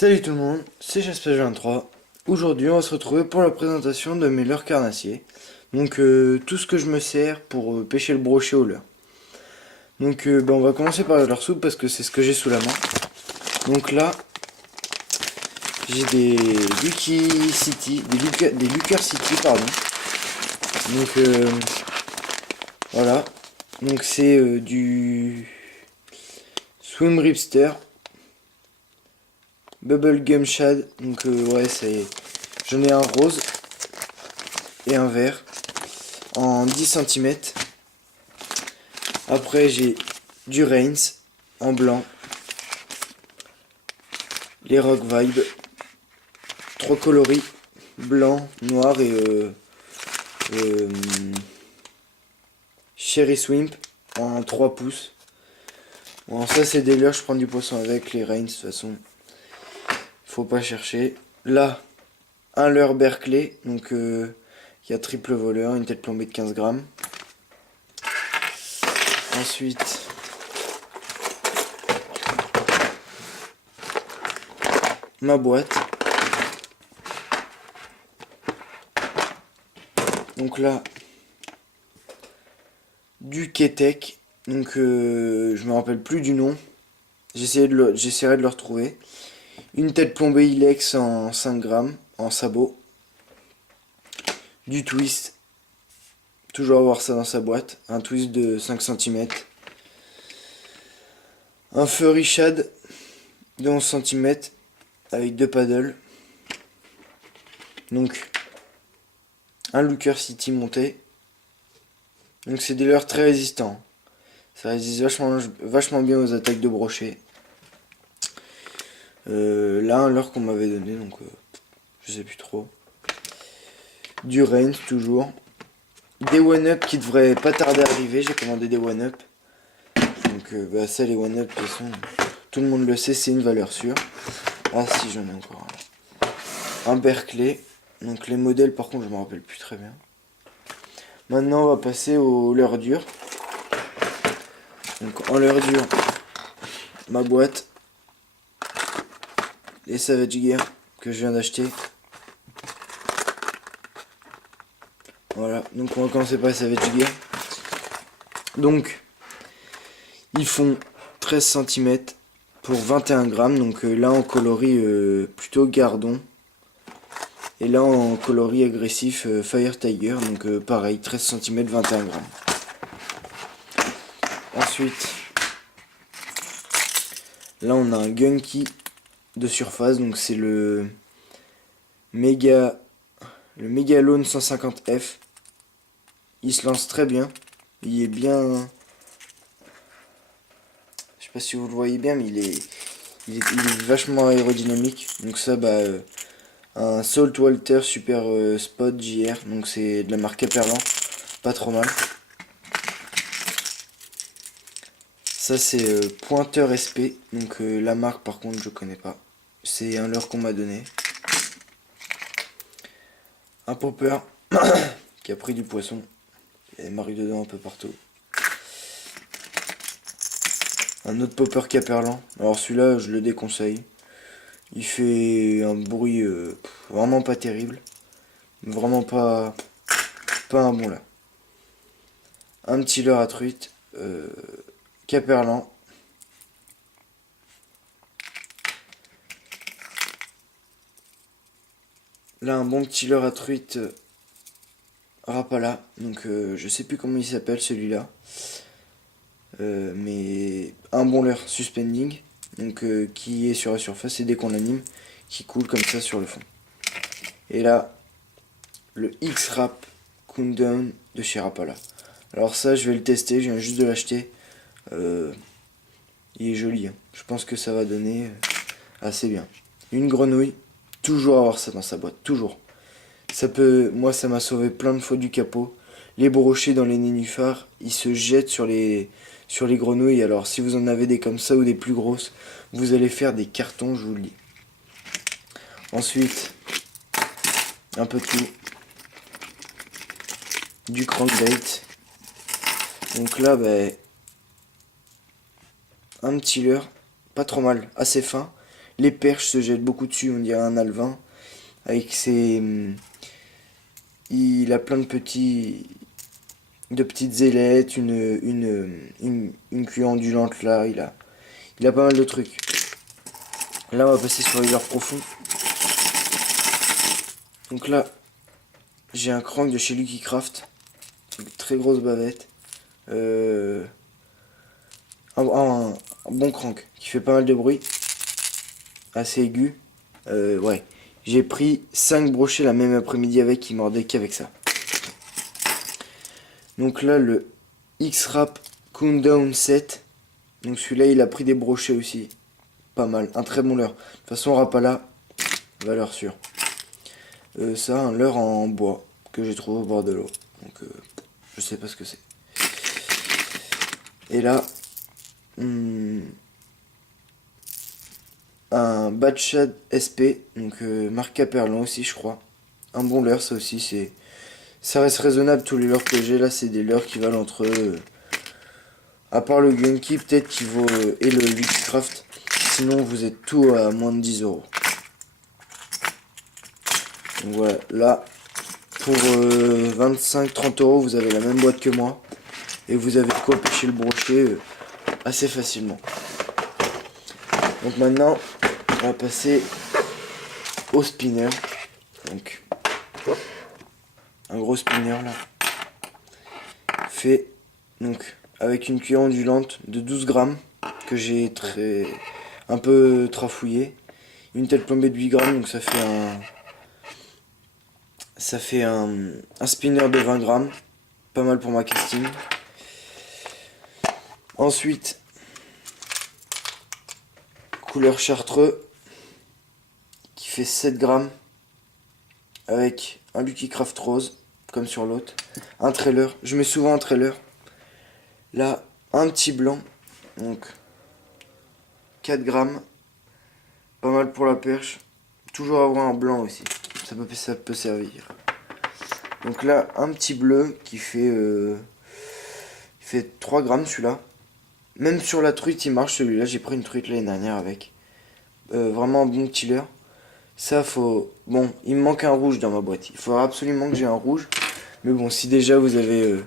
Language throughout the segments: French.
Salut tout le monde, c'est Jasper23. Aujourd'hui, on va se retrouver pour la présentation de mes leurres carnassiers. Donc, tout ce que je me sers pour pêcher le brochet au leurre. Donc, on va commencer par leur soupe parce que c'est ce que j'ai sous la main. Donc là, j'ai des Lucky City, des Lucker City, pardon. Donc, voilà. Donc, c'est du Swim Ripster, Bubblegum Shad. Donc, ouais, j'en ai un rose et un vert en 10 cm. Après j'ai du Reigns en blanc, les Rock Vibe, 3 coloris, blanc, noir et euh, Cherry Swimp en 3 pouces. Bon, ça c'est des leurres, je prends du poisson avec les Reigns de toute façon. Faut pas chercher. Là, un leurre Berkeley, donc il y a triple voleur, une tête plombée de 15 grammes. Ensuite, ma boîte. Donc là, du Ketek. Donc je me rappelle plus du nom. J'essaierai de le retrouver. Une tête plombée Ilex en 5 grammes, en sabot. Du twist. Toujours avoir ça dans sa boîte. Un twist de 5 cm. Un furry shad de 11 cm avec 2 paddles. Donc un Looker City monté. Donc c'est des leurres très résistants. Ça résiste vachement bien aux attaques de brochet. Là un leurre qu'on m'avait donné, donc je sais plus trop. Du Reigns toujours. Des one-up qui devraient pas tarder à arriver. J'ai commandé des one-up. Donc ça les one-up de toute façon tout le monde le sait, c'est une valeur sûre. Ah si, j'en ai encore un Berkeley. Donc les modèles par contre je me rappelle plus très bien. Maintenant on va passer aux leurres dures. Donc en leurre dure, ma boîte, les Savage Gear que je viens d'acheter. Voilà, donc on va commencer par les Savage Gear. Donc ils font 13 cm pour 21 grammes. Donc là en coloris plutôt gardon. Et là en coloris agressif Fire Tiger. Donc pareil, 13 cm, 21 grammes. Ensuite, là on a un Gunky de surface. Donc c'est le Megalone 150F. Il se lance très bien. Il est bien... Je sais pas si vous le voyez bien, mais il est vachement aérodynamique. Donc ça, un Saltwater Super Spot JR. Donc c'est de la marque Caperlan. Pas trop mal. Ça c'est Pointeur SP. Donc la marque par contre je connais pas. C'est un leurre qu'on m'a donné. Un popper qui a pris du poisson. Il y a des marques dedans un peu partout. Un autre popper Caperlan. Alors celui-là je le déconseille. Il fait un bruit vraiment pas terrible. Vraiment pas un bon là. Un petit leurre à truite. Caperlan. Là un bon petit leurre à truite. Rapala. Donc je sais plus comment il s'appelle celui-là. Mais un bon leurre suspending. Donc qui est sur la surface et dès qu'on l'anime, qui coule comme ça sur le fond. Et là, le X-Rap Countdown de chez Rapala. Alors ça, je vais le tester, je viens juste de l'acheter. Il est joli, hein. Je pense que ça va donner assez bien. Une grenouille, toujours avoir ça dans sa boîte, toujours. Moi ça m'a sauvé plein de fois du capot. Les brochets dans les nénuphars, ils se jettent sur les grenouilles. Alors si vous en avez des comme ça ou des plus grosses, vous allez faire des cartons, je vous le dis. Ensuite, un peu de tout. Du crankbait. Donc là, un petit leurre, pas trop mal, assez fin. Les perches se jettent beaucoup dessus, on dirait un alevin. Avec ses... Il a plein de petites ailettes, une queue ondulante là, il a pas mal de trucs. Là on va passer sur les leurres profonds. Donc là, j'ai un crank de chez Lucky Craft. Une très grosse bavette. Un bon crank qui fait pas mal de bruit. Assez aigu. Ouais. J'ai pris 5 brochets la même après-midi avec, il mordait qu'avec ça. Donc là, le X-Rap Countdown 7. Donc celui-là, il a pris des brochets aussi. Pas mal. Un très bon leurre. De toute façon, Rapala, valeur sûre. Ça, un leurre en bois que j'ai trouvé au bord de l'eau. Donc, je sais pas ce que c'est. Et là, un Batchad SP, donc marque Caperlon aussi, je crois. Un bon leurre, ça aussi, ça reste raisonnable. Tous les leurres que j'ai là, c'est des leurres qui valent entre à part le Gunky, peut-être qui vaut et le Luxcraft. Sinon, vous êtes tout à moins de 10 euros. Donc voilà, là, pour 25-30 euros, vous avez la même boîte que moi. Et vous avez de quoi pêcher le brochet assez facilement. Donc maintenant, on va passer au spinner. Donc, un gros spinner là. Fait donc avec une cuillère ondulante de 12 grammes que j'ai un peu trafouillé. Une tête plombée de 8 grammes, donc ça fait un spinner de 20 grammes. Pas mal pour ma casting. Ensuite, couleur chartreux qui fait 7 grammes avec un Lucky Craft rose comme sur l'autre, un trailer, je mets souvent un trailer. Là, un petit blanc, donc 4 grammes, pas mal pour la perche. Toujours avoir un blanc aussi, ça peut servir. Donc là, un petit bleu qui fait 3 grammes celui-là. Même sur la truite, il marche celui-là. J'ai pris une truite l'année dernière avec. Vraiment un bon petit leurre. Ça, faut... Bon, il me manque un rouge dans ma boîte. Il faudra absolument que j'ai un rouge. Mais bon, si déjà vous avez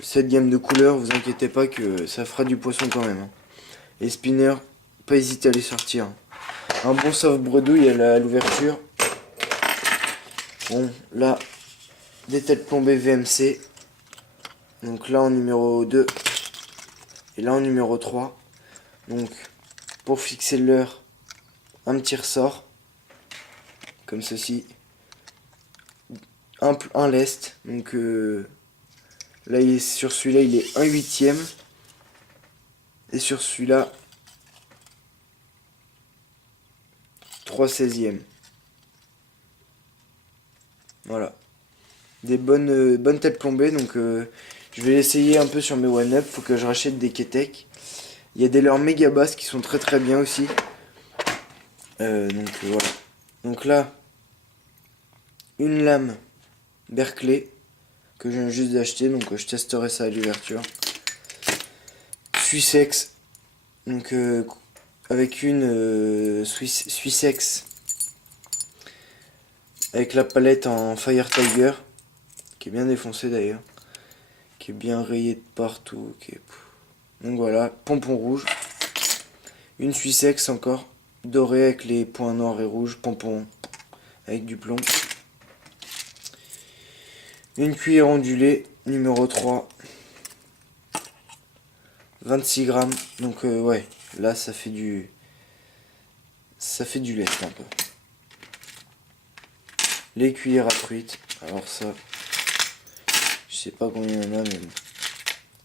cette gamme de couleurs, vous inquiétez pas que ça fera du poisson quand même. Les spinners, pas hésiter à les sortir. Un bon sauve bredouille à l'ouverture. Bon, là, des têtes plombées VMC. Donc là en numéro 2. Et là en numéro 3. Donc, pour fixer le leurre, un petit ressort. Comme ceci. Un lest. Donc là sur celui-là il est 1/8. Et sur celui-là 3/16. Voilà. Des bonnes têtes plombées. Donc je vais essayer un peu sur mes one-up. Faut que je rachète des Ketek. Il y a des leurres méga basses qui sont très très bien aussi. Donc voilà. Donc là, une lame Berkeley que je viens juste d'acheter, donc je testerai ça à l'ouverture. Suissex, donc avec une Suissex avec la palette en Fire Tiger, qui est bien défoncée d'ailleurs, qui est bien rayée de partout. Donc voilà, pompon rouge. Une Suissex encore, dorée avec les points noirs et rouges, pompon avec du plomb. Une cuillère ondulée, numéro 3. 26 grammes. Donc ouais, là ça fait du lest un peu. Les cuillères à truite. Alors ça, je sais pas combien il y en a, mais bon.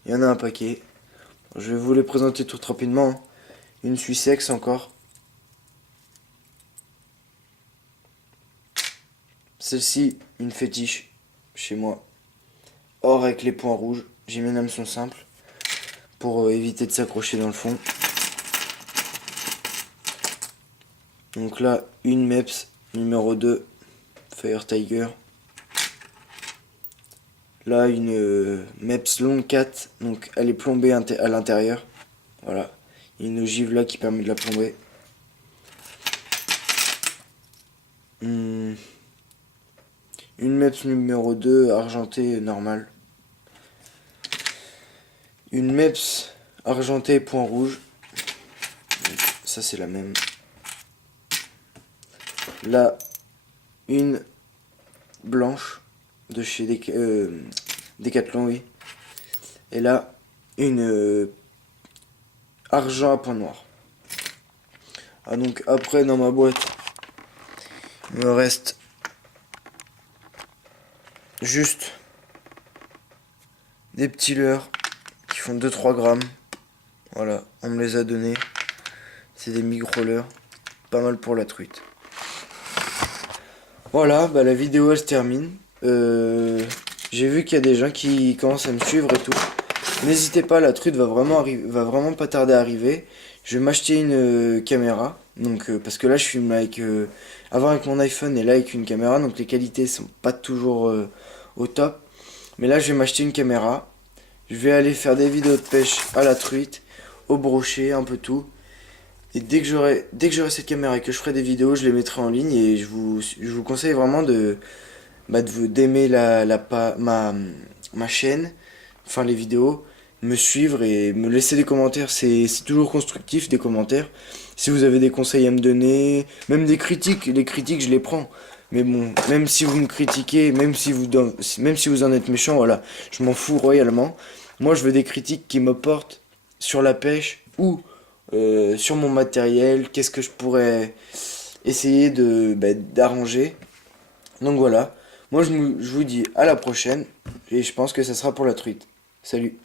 Il y en a un paquet. Je vais vous les présenter tout rapidement. Une Suissex encore. Celle-ci, une fétiche chez moi. Or avec les points rouges. J'ai mis un hameçon simple pour éviter de s'accrocher dans le fond. Donc là, une Meps numéro 2 Fire Tiger. Là, une Meps Long 4, donc elle est plombée à l'intérieur. Voilà, il y a une ogive là qui permet de la plomber. Une MEPS numéro 2 argentée normale. Une MEPS argentée point rouge. Ça c'est la même. Là, une blanche de chez Decathlon, oui. Et là, une argent à point noir. Ah donc après dans ma boîte, il me reste juste des petits leurres qui font 2-3 grammes. Voilà, on me les a donnés. C'est des micro-leurres. Pas mal pour la truite. Voilà, bah la vidéo elle se termine. J'ai vu qu'il y a des gens qui commencent à me suivre et tout. N'hésitez pas, la truite va vraiment pas tarder à arriver. Je vais m'acheter une caméra. Donc parce que là je filme avec avant avec mon iPhone et là avec une caméra, donc les qualités sont pas toujours au top. Mais là je vais m'acheter une caméra. Je vais aller faire des vidéos de pêche à la truite, au brochet, un peu tout. Et dès que j'aurai cette caméra et que je ferai des vidéos, je les mettrai en ligne et je vous conseille vraiment d'aimer ma chaîne, enfin les vidéos, me suivre et me laisser des commentaires. C'est toujours constructif, des commentaires. Si vous avez des conseils à me donner, même des critiques, les critiques je les prends. Mais bon, même si vous me critiquez, même si vous en êtes méchant, voilà, je m'en fous royalement. Moi je veux des critiques qui me portent sur la pêche ou sur mon matériel, qu'est-ce que je pourrais essayer d'arranger. Donc voilà, moi je vous dis à la prochaine et je pense que ça sera pour la truite. Salut.